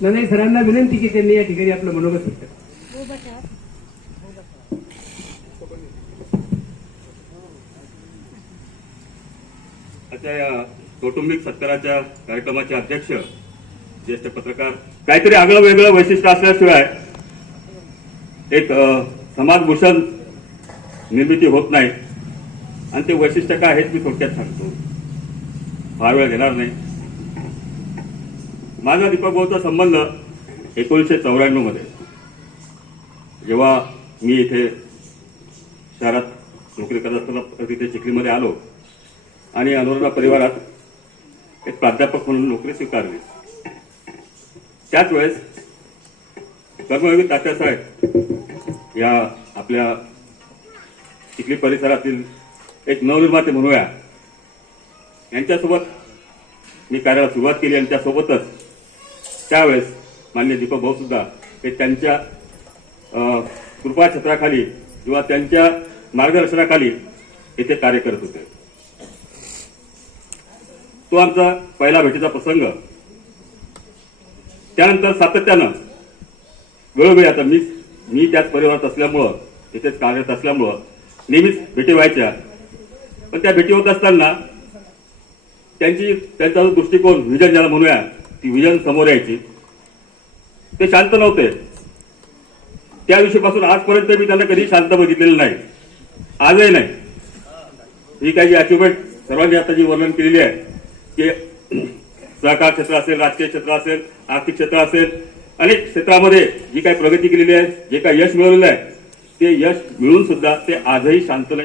नाही सरांना विनंती की त्यांनी या ठिकाणी आपलं मनोगत व्यक्त आजच्या या कौटुंबिक सत्काराच्या कार्यक्रमाचे अध्यक्ष ज्येष्ठ पत्रकार काहीतरी आगळं वेगळं वैशिष्ट्य असल्याशिवाय एक समाजभूषण निर्मिती होत नाही. आणि ते वैशिष्ट्य काय आहेत मी थोडक्यात सांगतो. फार वेळ घेणार नाही. माझा दीपक भाऊचा संबंध एकोणीसशे चौऱ्याण्णवमध्ये. जेव्हा मी इथे शहरात नोकरी करत असताना तिथे चिखलीमध्ये आलो आणि अनुराधा परिवारात एक प्राध्यापक म्हणून नोकरी स्वीकारली. त्याच वेळेस कर्मयोगी तात्यासाहेब या आपल्या चिखली परिसरातील एक नवनिर्माते म्हणूया यांच्यासोबत मी कार्याला सुरुवात केली आणि त्यासोबतच त्यावेळेस मान्य दीपक भाऊ सुद्धा हे त्यांच्या कृपाछत्राखाली किंवा त्यांच्या मार्गदर्शनाखाली इथे कार्य करत होते. तो आमचा पहिला भेटीचा प्रसंग. त्यानंतर सातत्यानं वेळोवेळी आता मी मी त्याच परिवारात असल्यामुळं इथेच कार्यरत असल्यामुळं नेहमीच भेटी व्हायच्या. पण त्या भेटी होत असताना त्यांची त्यांचा जो दृष्टिकोन विजन ज्याला म्हणूया ती समोर यायची. ते शांत नव्हते. त्या दिवशीपासून आजपर्यंत मी त्यांना कधी शांत बघितलेलं नाही. आजही नाही. ही काही अचिव्हमेंट सर्वांनी आता जी वर्णन केलेली आहे की सहकार क्षेत्र असेल राजकीय क्षेत्र असेल आर्थिक क्षेत्र असेल अनेक क्षेत्रामध्ये जी काही प्रगती केलेली आहे जे काही यश मिळवलेलं आहे ते यश मिळून सुद्धा ते आजही शांत नाही.